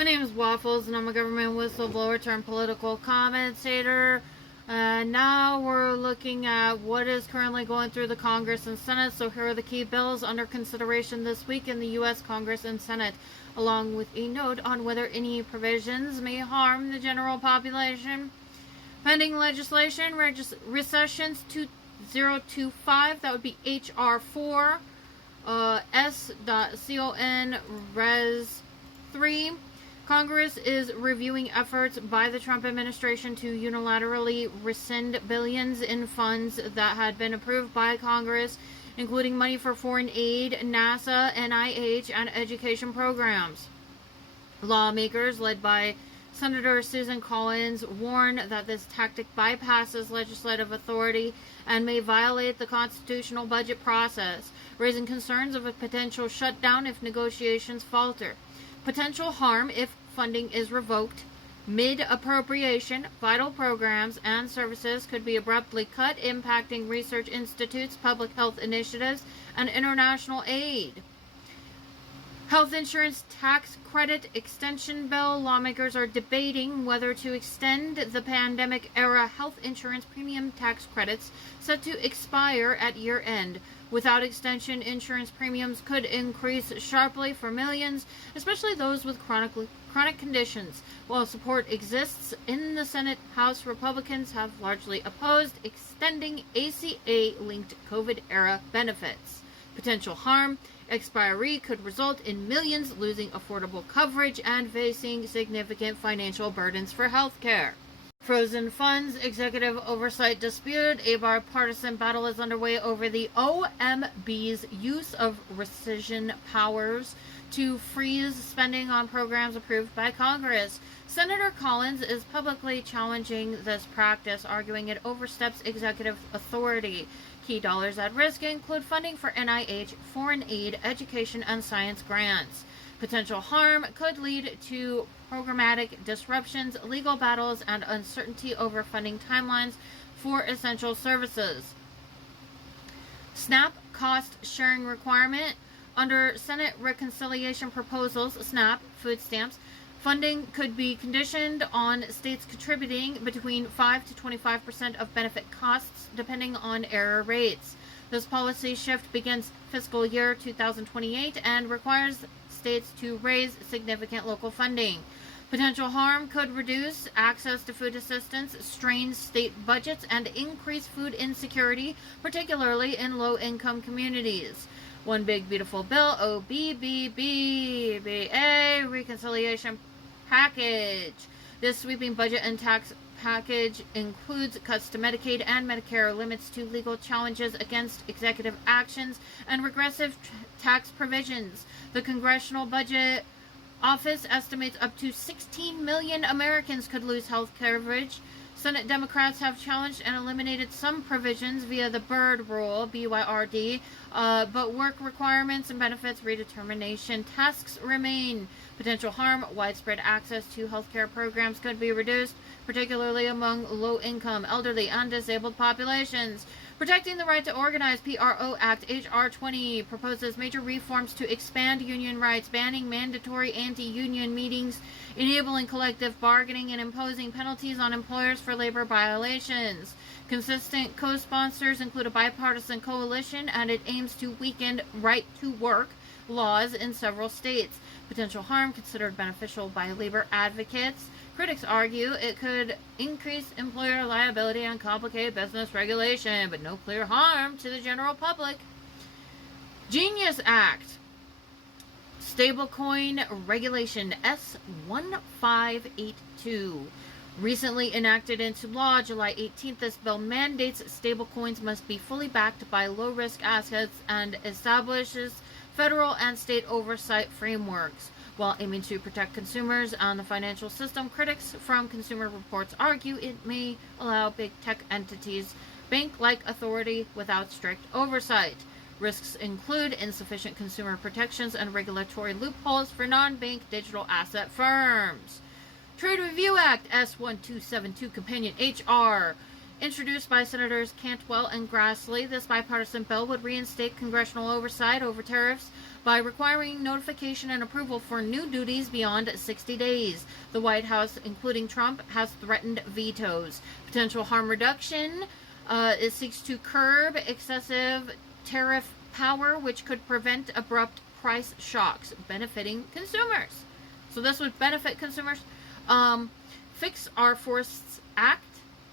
My name is Waffles, and I'm a government whistleblower turned political commentator. Now we're looking at what is currently going through the Congress and Senate. So here are the key bills under consideration this week in the U.S. Congress and Senate, along with a note on whether any provisions may harm the general population. Pending legislation, recessions 2025, that would be H.R. 4, S.con Res 3. Congress is reviewing efforts by the Trump administration to unilaterally rescind billions in funds that had been approved by Congress, including money for foreign aid, NASA, NIH, and education programs. Lawmakers, led by Senator Susan Collins, warn that this tactic bypasses legislative authority and may violate the constitutional budget process, raising concerns of a potential shutdown if negotiations falter. Potential harm if funding is revoked. Mid-appropriation, vital programs and services could be abruptly cut, impacting research institutes, public health initiatives, and international aid. Health insurance tax credit extension bill. Lawmakers are debating whether to extend the pandemic-era health insurance premium tax credits set to expire at year-end. Without extension, insurance premiums could increase sharply for millions, especially those with chronic conditions. While support exists in the Senate, House Republicans have largely opposed extending ACA-linked COVID-era benefits. Potential harm: expiry could result in millions losing affordable coverage and facing significant financial burdens for health care. Frozen funds, executive oversight dispute. A bipartisan battle is underway over the OMB's use of rescission powers to freeze spending on programs approved by Congress. Senator Collins is publicly challenging this practice, arguing it oversteps executive authority. Key dollars at risk include funding for NIH, foreign aid, education, and science grants. Potential harm could lead to programmatic disruptions, legal battles, and uncertainty over funding timelines for essential services. SNAP cost sharing requirement. Under Senate reconciliation proposals, SNAP, food stamps, funding could be conditioned on states contributing between 5 to 25% of benefit costs, depending on error rates. This policy shift begins fiscal year 2028 and requires states to raise significant local funding. Potential harm could reduce access to food assistance, strain state budgets, and increase food insecurity, particularly in low-income communities. One Big Beautiful Bill, OBBBA, reconciliation package. This sweeping budget and tax package includes cuts to Medicaid and Medicare, limits to legal challenges against executive actions, and regressive tax provisions. The Congressional Budget Office estimates up to 16 million Americans could lose health coverage. Senate Democrats have challenged and eliminated some provisions via the Byrd Rule, BYRD, but work requirements and benefits redetermination tasks remain. Potential harm: widespread access to healthcare programs could be reduced, particularly among low-income, elderly, and disabled populations. Protecting the right to organize, PRO Act H.R. 20 proposes major reforms to expand union rights, banning mandatory anti-union meetings, enabling collective bargaining, and imposing penalties on employers for labor violations. Consistent co-sponsors include a bipartisan coalition, and it aims to weaken right-to-work laws in several states. Potential harm considered beneficial by labor advocates. Critics argue it could increase employer liability and complicate business regulation, but no clear harm to the general public. Genius Act. Stablecoin Regulation S1582. Recently enacted into law July 18th, this bill mandates stablecoins must be fully backed by low-risk assets and establishes federal and state oversight frameworks. While aiming to protect consumers and the financial system, critics from Consumer Reports argue it may allow big tech entities bank-like authority without strict oversight. Risks include insufficient consumer protections and regulatory loopholes for non-bank digital asset firms. Trade Review Act S1272 Companion H.R. Introduced by Senators Cantwell and Grassley, this bipartisan bill would reinstate congressional oversight over tariffs by requiring notification and approval for new duties beyond 60 days. The White House, including Trump, has threatened vetoes. Potential harm reduction it seeks to curb excessive tariff power, which could prevent abrupt price shocks, benefiting consumers. So this would benefit consumers. Fix Our Forests Act,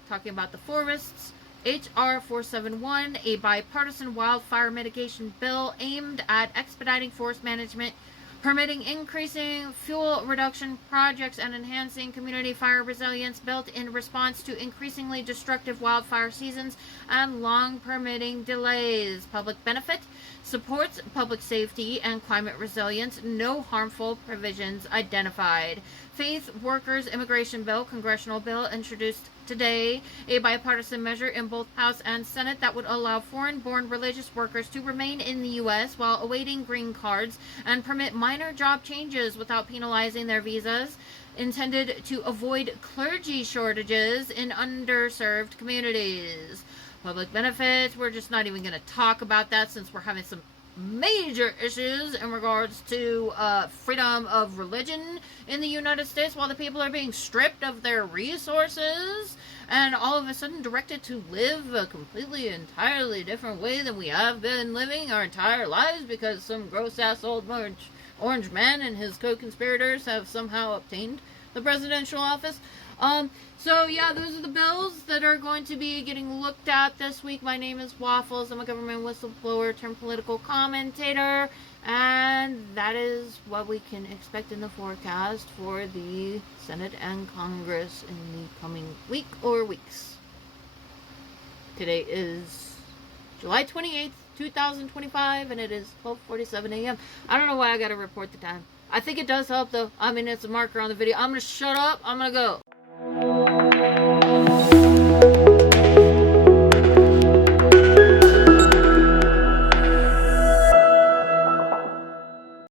talking about the forests. H.R. 471, a bipartisan wildfire mitigation bill aimed at expediting forest management, permitting increasing fuel reduction projects and enhancing community fire resilience built in response to increasingly destructive wildfire seasons and long permitting delays. Public benefit supports public safety and climate resilience. No harmful provisions identified. Faith Workers Immigration Bill, congressional bill introduced today, a bipartisan measure in both House and Senate that would allow foreign-born religious workers to remain in the U.S. while awaiting green cards and permit minor job changes without penalizing their visas, intended to avoid clergy shortages in underserved communities. Public benefits, we're just not even going to talk about that since we're having some major issues in regards to freedom of religion in the United States, while the people are being stripped of their resources and all of a sudden directed to live a completely, entirely different way than we have been living our entire lives because some gross-ass old orange man and his co-conspirators have somehow obtained the presidential office. So yeah, those are the bills that are going to be getting looked at this week. My name is Waffles. I'm a government whistleblower turned political commentator, and that is what we can expect in the forecast for the Senate and Congress in the coming week or weeks. Today is July 28th, 2025, and it is 12:47 a.m. I don't know why I gotta report the time. I think it does help though. I mean, it's a marker on the video. I'm gonna shut up. I'm gonna go.